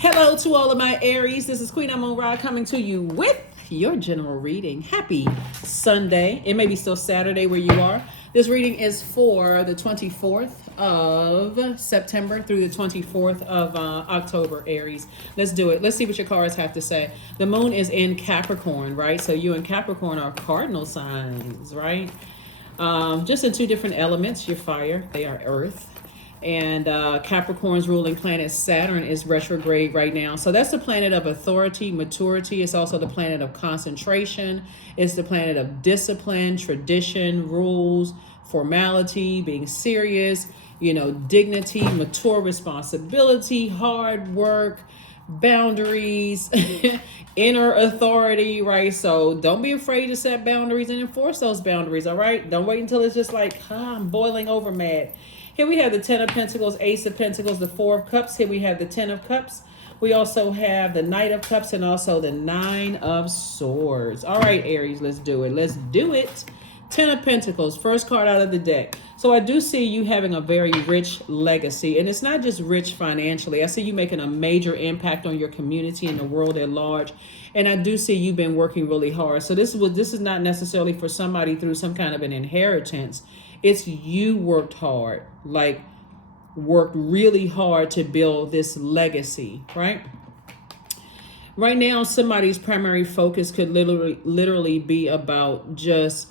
Hello to all of my Aries. This is Queen Amun Ra coming to you with your general reading. Happy Sunday. It may be still Saturday where you are. This reading is for the 24th of September through the 24th of October, Aries. Let's do it. Let's see what your cards have to say. The moon is in Capricorn, right? So you and Capricorn are cardinal signs, right? Just in two different elements. You're fire. They are earth. And Capricorn's ruling planet Saturn is retrograde right now. So that's the planet of authority, maturity. It's also the planet of concentration. It's the planet of discipline, tradition, rules, formality, being serious, dignity, mature responsibility, hard work, boundaries, inner authority, right? So don't be afraid to set boundaries and enforce those boundaries, all right? Don't wait until it's just like, I'm boiling over mad. Here we have the Ten of Pentacles, Ace of Pentacles, the Four of Cups. Here we have the Ten of Cups. We also have the Knight of Cups and also the Nine of Swords. All right, Aries, let's do it. Let's do it. Ten of Pentacles, first card out of the deck. So I do see you having a very rich legacy. And it's not just rich financially. I see you making a major impact on your community and the world at large. And I do see you've been working really hard. So this is not necessarily for somebody through some kind of an inheritance. It's you worked hard, like worked really hard to build this legacy, right? Right now, somebody's primary focus could literally be about just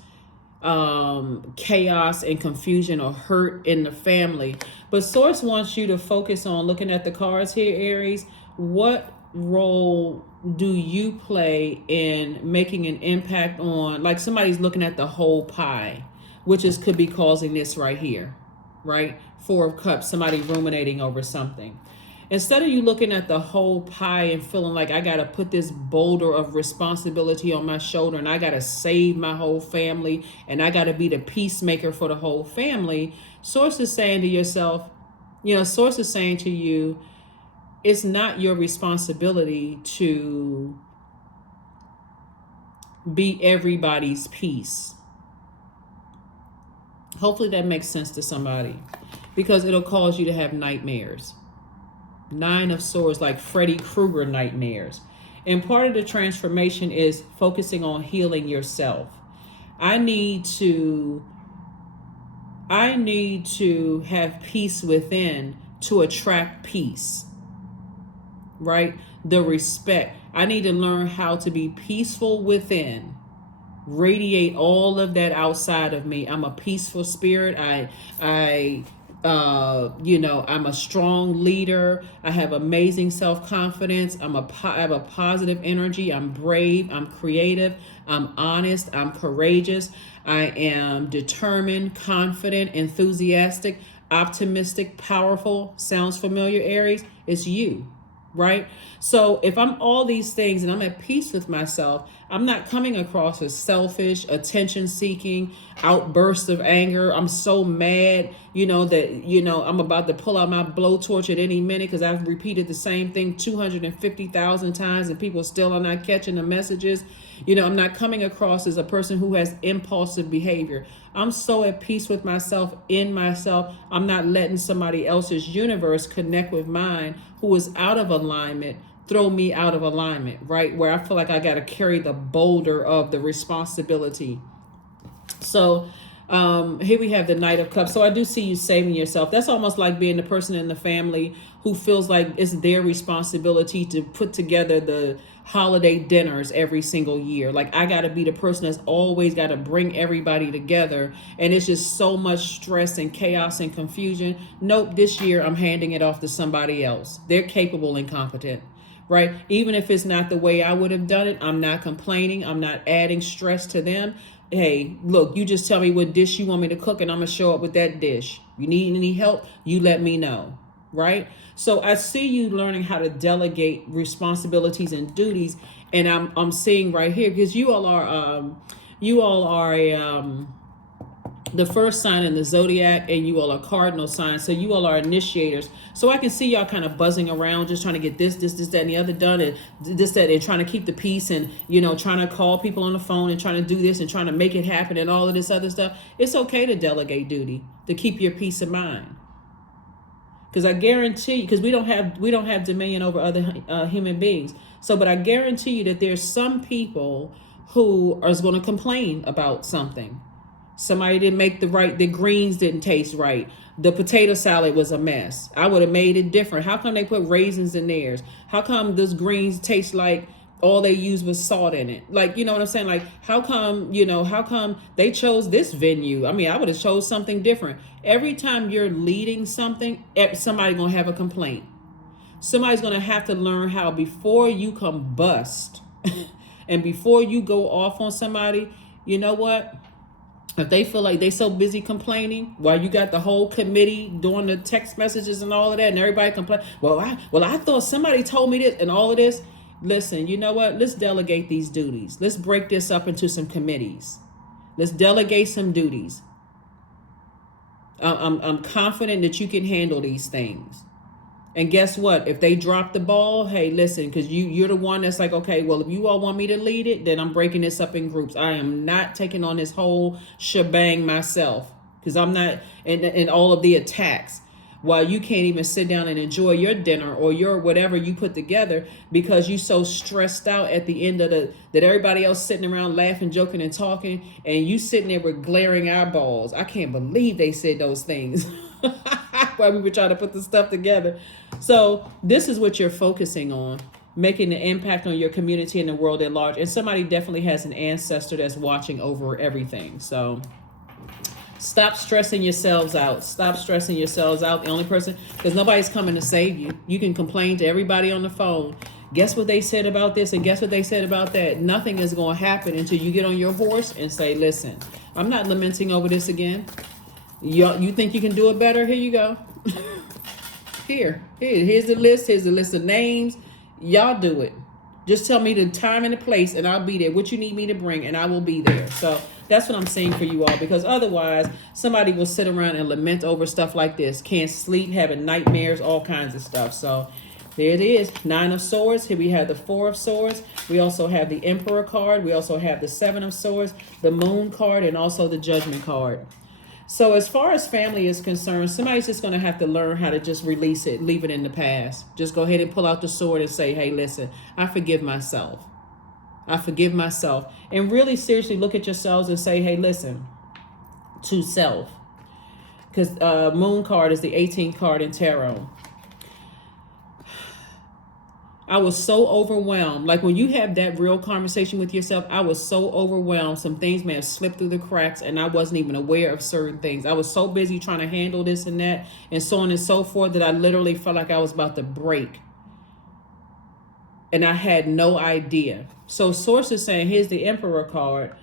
chaos and confusion or hurt in the family. But Source wants you to focus on looking at the cards here, Aries. What role do you play in making an impact on, like somebody's looking at the whole pie, which could be causing this right here, right? Four of Cups, somebody ruminating over something. Instead of you looking at the whole pie and feeling like I got to put this boulder of responsibility on my shoulder and I got to save my whole family and I got to be the peacemaker for the whole family, Source is saying to yourself, Source is saying to you, it's not your responsibility to be everybody's peace. Hopefully that makes sense to somebody, because it'll cause you to have nightmares. Nine of Swords, like Freddy Krueger nightmares. And part of the transformation is focusing on healing yourself. I need to have peace within to attract peace, right? The respect. I need to learn how to be peaceful within. Radiate all of that outside of me. I'm a peaceful spirit. I'm a strong leader. I have amazing self-confidence. I have a positive energy. I'm brave. I'm creative. I'm honest. I'm courageous. I am determined, confident, enthusiastic, optimistic, powerful. Sounds familiar, Aries? It's you, right? So if I'm all these things and I'm at peace with myself, I'm not coming across as selfish, attention-seeking, outbursts of anger. I'm so mad, that, I'm about to pull out my blowtorch at any minute because I've repeated the same thing 250,000 times and people still are not catching the messages. I'm not coming across as a person who has impulsive behavior. I'm so at peace with myself, in myself. I'm not letting somebody else's universe connect with mine who is out of alignment, throw me out of alignment, right? Where I feel like I got to carry the boulder of the responsibility. So here we have the Knight of Cups. So I do see you saving yourself. That's almost like being the person in the family who feels like it's their responsibility to put together the holiday dinners every single year. Like I got to be the person that's always got to bring everybody together. And it's just so much stress and chaos and confusion. Nope, this year I'm handing it off to somebody else. They're capable and competent. Right? Even if it's not the way I would have done it, I'm not complaining. I'm not adding stress to them. Hey, look, you just tell me what dish you want me to cook and I'm going to show up with that dish. You need any help? You let me know. Right? So I see you learning how to delegate responsibilities and duties. And I'm seeing right here, because you all are the first sign in the Zodiac, and you all are cardinal signs. So you all are initiators. So I can see y'all kind of buzzing around, just trying to get this, that, and the other done, and this, that, and trying to keep the peace, and, trying to call people on the phone and trying to do this and trying to make it happen and all of this other stuff. It's okay to delegate duty, to keep your peace of mind. Because I guarantee you, because we don't have dominion over other human beings. So, but I guarantee you that there's some people who are going to complain about something. Somebody didn't make the greens didn't taste right. The potato salad was a mess. I would have made it different. How come they put raisins in theirs? How come those greens taste like all they used was salt in it? Like, you know what I'm saying? Like, how come they chose this venue? I mean, I would have chose something different. Every time you're leading something, somebody's going to have a complaint. Somebody's going to have to learn how, before you combust and before you go off on somebody, you know what? If they feel like they so busy complaining while you got the whole committee doing the text messages and all of that, and everybody complain, I thought somebody told me this and all of this. Listen, you know what? Let's delegate these duties. Let's break this up into some committees. Let's delegate some duties. I'm confident that you can handle these things. And guess what? If they drop the ball, hey, listen, because you're the one that's like, okay, well, if you all want me to lead it, then I'm breaking this up in groups. I am not taking on this whole shebang myself, because I'm not in all of the attacks, while you can't even sit down and enjoy your dinner or your whatever you put together, because you so stressed out at the end of that everybody else sitting around laughing, joking, and talking, and you sitting there with glaring eyeballs. I can't believe they said those things while we were trying to put the stuff together. So this is what you're focusing on, making the impact on your community and the world at large. And somebody definitely has an ancestor that's watching over everything. So stop stressing yourselves out. Stop stressing yourselves out. The only person, because nobody's coming to save you. You can complain to everybody on the phone. Guess what they said about this and guess what they said about that. Nothing is going to happen until you get on your horse and say, listen, I'm not lamenting over this again. You think you can do it better? Here you go. Here's the list. Here's the list of names. Y'all do it. Just tell me the time and the place, and I'll be there. What you need me to bring, and I will be there. So that's what I'm saying for you all, because otherwise somebody will sit around and lament over stuff like this. Can't sleep, having nightmares, all kinds of stuff. So there it is. 9 of Swords. Here we have the 4 of Swords. We also have the Emperor card. We also have the 7 of Swords, the Moon card, and also the Judgment card. So as far as family is concerned, somebody's just going to have to learn how to just release it, leave it in the past. Just go ahead and pull out the sword and say, hey, listen, I forgive myself. I forgive myself. And really seriously look at yourselves and say, hey, listen, to self. Because Moon card is the 18th card in tarot. I was so overwhelmed. Like when you have that real conversation with yourself, I was so overwhelmed. Some things may have slipped through the cracks and I wasn't even aware of certain things. I was so busy trying to handle this and that and so on and so forth that I literally felt like I was about to break. And I had no idea. So Source is saying, here's the Emperor card.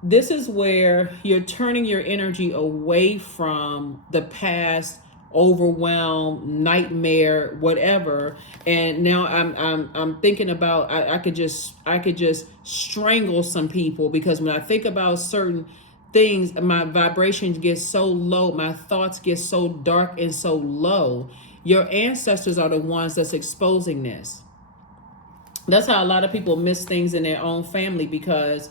This is where you're turning your energy away from the past, overwhelm, nightmare, whatever, and now I'm thinking about I could just strangle some people, because when I think about certain things, my vibrations get so low, my thoughts get so dark and so low. Your ancestors are the ones that's exposing this. That's how a lot of people miss things in their own family, because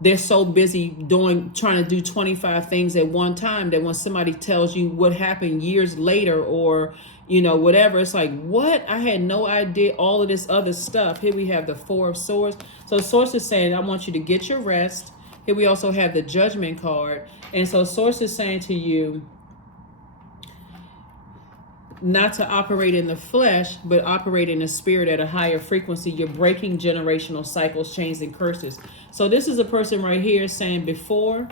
they're so busy trying to do 25 things at one time that when somebody tells you what happened years later or, whatever, it's like, what? I had no idea all of this other stuff. Here we have the 4 of Swords. So Source is saying, I want you to get your rest. Here we also have the Judgment card. And so Source is saying to you, not to operate in the flesh, but operate in the spirit at a higher frequency. You're breaking generational cycles, chains, and curses. So this is a person right here saying, before,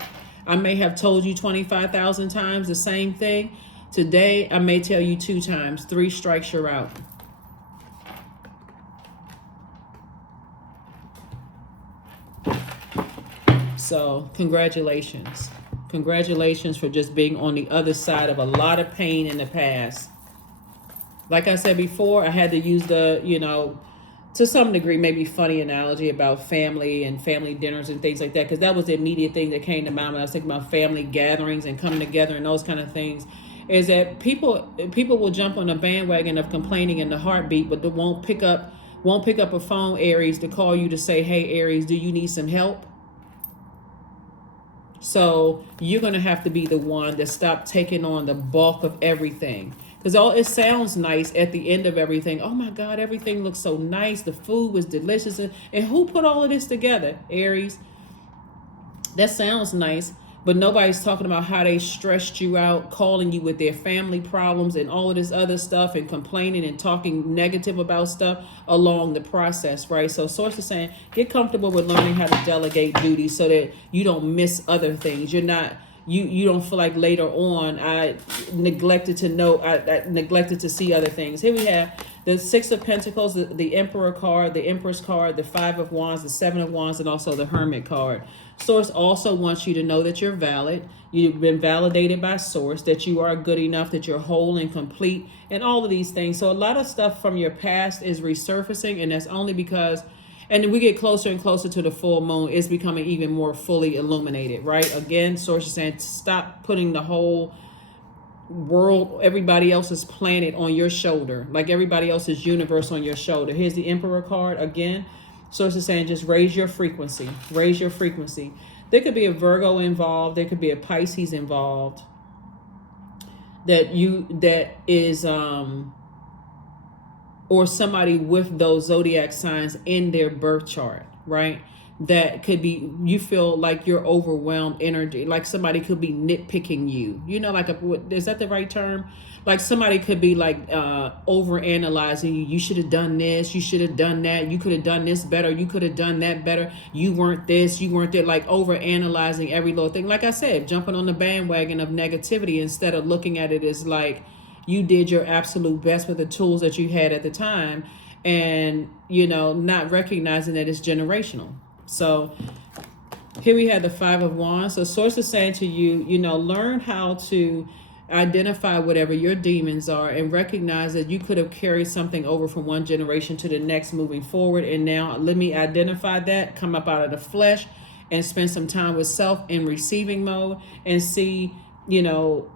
I may have told you 25,000 times the same thing. Today, I may tell you 2 times. 3 strikes, you're out. So congratulations. Congratulations for just being on the other side of a lot of pain in the past. Like I said before, I had to use the, to some degree, maybe funny analogy about family and family dinners and things like that, because that was the immediate thing that came to mind when I was thinking about family gatherings and coming together and those kind of things, is that people will jump on the bandwagon of complaining in the heartbeat, but they won't pick up a phone, Aries, to call you to say, hey, Aries, do you need some help? So you're going to have to be the one that stop taking on the bulk of everything. Because it sounds nice at the end of everything. Oh my God, everything looks so nice. The food was delicious. And who put all of this together? Aries. That sounds nice, but nobody's talking about how they stressed you out, calling you with their family problems and all of this other stuff, and complaining and talking negative about stuff along the process, right? So source is saying, get comfortable with learning how to delegate duties so that you don't miss other things. You're not, you don't feel like later on I neglected to see other things. Here we have the Six of Pentacles, the Emperor card, the Empress card, the Five of Wands, the Seven of Wands, and also the Hermit card. Source also wants you to know that you're valid. You've been validated by Source, that you are good enough, that you're whole and complete, and all of these things. So a lot of stuff from your past is resurfacing, and that's only because, and we get closer and closer to the full moon, it's becoming even more fully illuminated, right? Again, Source is saying, stop putting the whole world, everybody else's planet on your shoulder, like everybody else's universe on your shoulder. Here's the Emperor card again. Source is saying, just raise your frequency. Raise your frequency. There could be a Virgo involved. There could be a Pisces involved. That is or somebody with those zodiac signs in their birth chart, right? That could be, you feel like you're overwhelmed energy, like somebody could be nitpicking you, you know, like is that the right term? Like somebody could be like over analyzing you. You should have done this, you should have done that, you could have done this better, you could have done that better, you weren't this, you weren't that, like over analyzing every little thing. Like I said, jumping on the bandwagon of negativity instead of looking at it as like you did your absolute best with the tools that you had at the time, and you know, not recognizing that it's generational. So here we have the Five of Wands. So Source is saying to you, you know, learn how to identify whatever your demons are and recognize that you could have carried something over from one generation to the next moving forward. And now let me identify that, come up out of the flesh and spend some time with self in receiving mode and see, you know,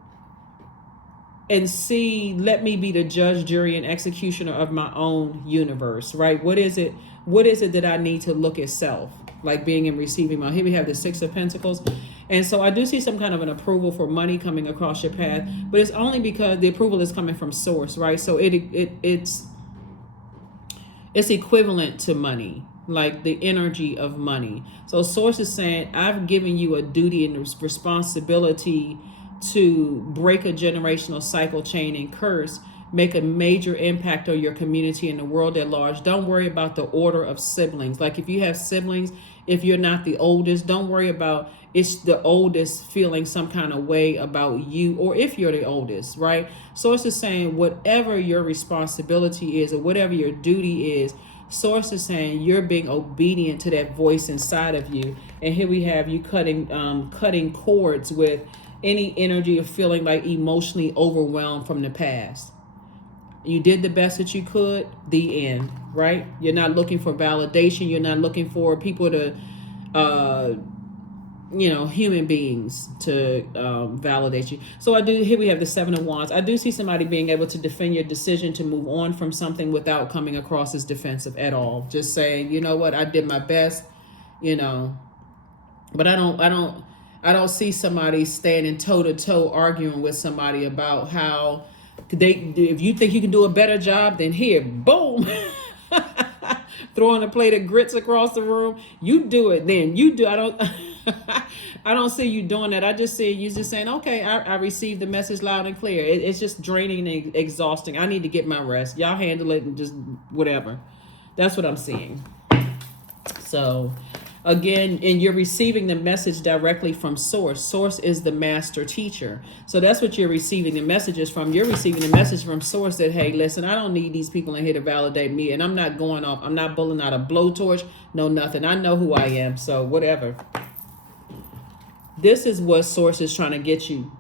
let me be the judge, jury, and executioner of my own universe, right? What is it that I need to look at self, like being in receiving mode? Here we have the Six of Pentacles. And so I do see some kind of an approval for money coming across your path, but it's only because the approval is coming from Source, right? So it's equivalent to money, like the energy of money. So Source is saying, I've given you a duty and responsibility to break a generational cycle, chain, and curse, make a major impact on your community and the world at large. Don't worry about the order of siblings. Like if you have siblings, if you're not the oldest, don't worry about it's the oldest feeling some kind of way about you, or if you're the oldest, right? Source is saying whatever your responsibility is or whatever your duty is, Source is saying you're being obedient to that voice inside of you. And here we have you cutting cords with any energy of feeling like emotionally overwhelmed from the past. You did the best that you could, the end, right? You're not looking for validation. You're not looking for people to, human beings to validate you. So here we have the Seven of Wands. I do see somebody being able to defend your decision to move on from something without coming across as defensive at all. Just saying, you know what, I did my best, but I don't see somebody standing toe to toe arguing with somebody about how if you think you can do a better job, then here, boom, throwing a plate of grits across the room. You do it, then you do. I don't see you doing that. I just see you just saying, okay, I received the message loud and clear. It's just draining and exhausting. I need to get my rest. Y'all handle it and just whatever. That's what I'm seeing. So again, and you're receiving the message directly from Source. Source is the master teacher. So that's what you're receiving the messages from. You're receiving the message from Source that, hey, listen, I don't need these people in here to validate me. And I'm not going off. I'm not pulling out a blowtorch. No, nothing. I know who I am. So whatever. This is what Source is trying to get you,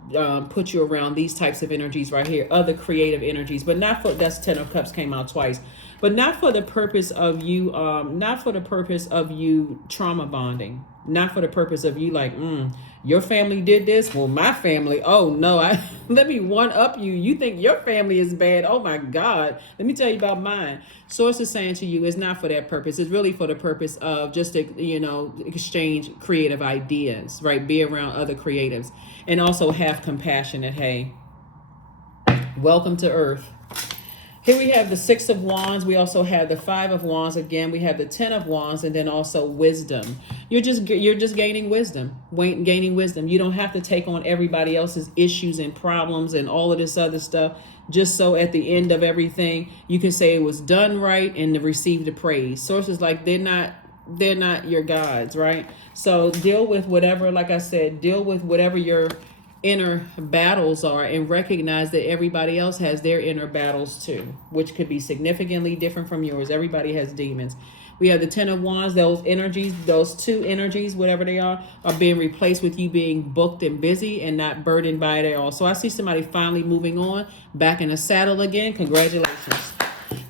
put you around these types of energies right here, other creative energies, but not for, that's Ten of Cups came out twice, but not for the purpose of you, trauma bonding, not for the purpose of you like, Your family did this. Well, my family, oh no, let me one up you. You think your family is bad. Oh my God. Let me tell you about mine. Source is saying to you, it's not for that purpose. It's really for the purpose of just to, exchange creative ideas, right? Be around other creatives and also have compassion that, hey, welcome to Earth. Here we have the Six of Wands. We also have the Five of Wands. Again, we have the Ten of Wands, and then also wisdom. You're just gaining wisdom, gaining wisdom. You don't have to take on everybody else's issues and problems and all of this other stuff. Just so at the end of everything, you can say it was done right and receive the praise. Sources like they're not your gods, right? So deal with whatever, like I said, deal with whatever your inner battles are, and recognize that everybody else has their inner battles too, which could be significantly different from yours. Everybody has demons. We have the Ten of Wands. Those energies, those two energies, whatever they are being replaced with you being booked and busy and not burdened by it at all. So I see somebody finally moving on, back in the saddle again. Congratulations.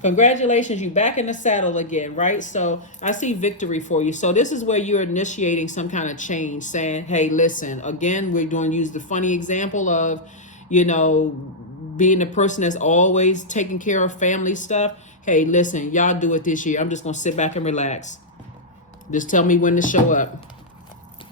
Congratulations, you back in the saddle again, right? So I see victory for you. So this is where you're initiating some kind of change, saying, hey, listen, again, we're going to use the funny example of, being the person that's always taking care of family stuff. Hey, listen, y'all do it this year. I'm just going to sit back and relax. Just tell me when to show up.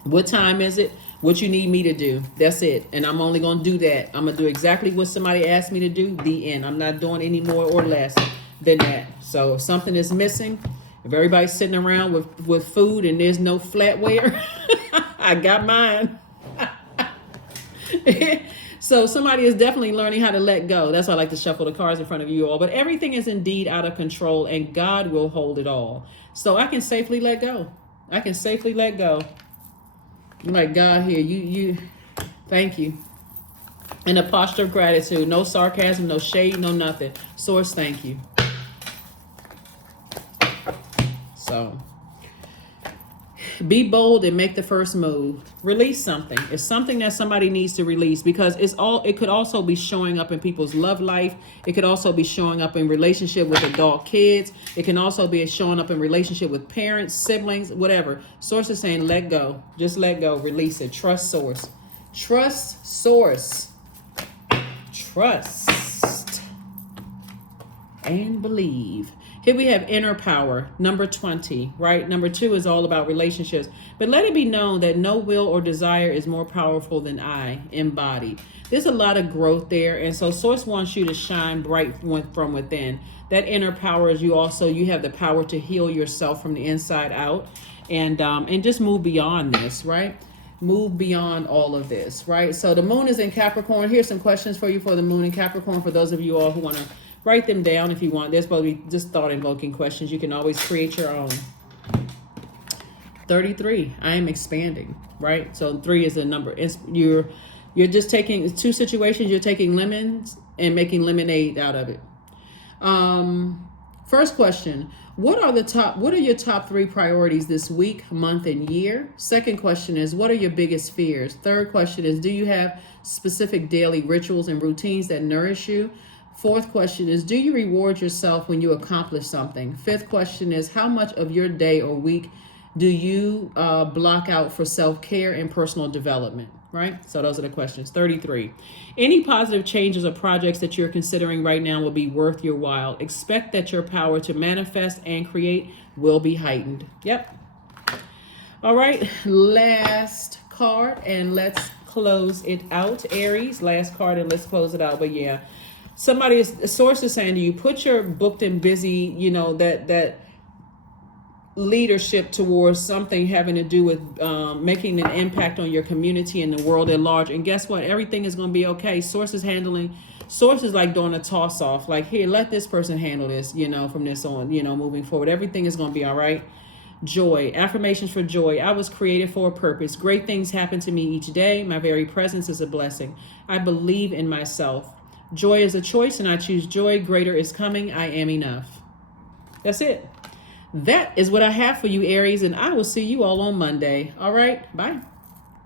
What time is it? What you need me to do. That's it. And I'm only going to do that. I'm going to do exactly what somebody asked me to do. The end. I'm not doing any more or less than that. So if something is missing, if everybody's sitting around with food and there's no flatware, I got mine. So somebody is definitely learning how to let go. That's why I like to shuffle the cards in front of you all. But everything is indeed out of control, and God will hold it all. So I can safely let go. I can safely let go. I'm like, God, here, you, thank you. In a posture of gratitude, no sarcasm, no shade, no nothing. Source, thank you. So be bold and make the first move. Release something. It's something that somebody needs to release, because it could also be showing up in people's love life. It could also be showing up in relationship with adult kids. It can also be showing up in relationship with parents, siblings, whatever. Source is saying, let go. Just let go. Release it. Trust source. Trust source. Trust and believe. Here we have inner power, number 20, right? Number 2 is all about relationships. But let it be known that no will or desire is more powerful than I, embodied. There's a lot of growth there. And so Source wants you to shine bright from within. That inner power is you have the power to heal yourself from the inside out, and just move beyond this, right? Move beyond all of this, right? So the moon is in Capricorn. Here's some questions for you for the moon in Capricorn, for those of you all who want to write them down if you want. There's probably just thought-invoking questions. You can always create your own. 33, I am expanding, right? So 3 is a number. You're just taking 2 situations. You're taking lemons and making lemonade out of it. First question, what are your top 3 priorities this week, month, and year? Second question is, what are your biggest fears? Third question is, do you have specific daily rituals and routines that nourish you? Fourth question is, do you reward yourself when you accomplish something? Fifth question is, how much of your day or week do you block out for self-care and personal development, right? So those are the questions. 33. Any positive changes or projects that you're considering right now will be worth your while. Expect that your power to manifest and create will be heightened. Yep. All right, last card, and let's close it out. Aries, last card, and let's close it out. But yeah, a source is saying to you, put your booked and busy, that leadership towards something having to do with making an impact on your community and the world at large. And guess what? Everything is going to be okay. Source is like doing a toss off. Like, here, let this person handle this, from this on, moving forward. Everything is going to be all right. Joy. Affirmations for joy. I was created for a purpose. Great things happen to me each day. My very presence is a blessing. I believe in myself. Joy is a choice, and I choose joy. Greater is coming. I am enough. That's it. That is what I have for you, Aries, and I will see you all on Monday. All right. Bye.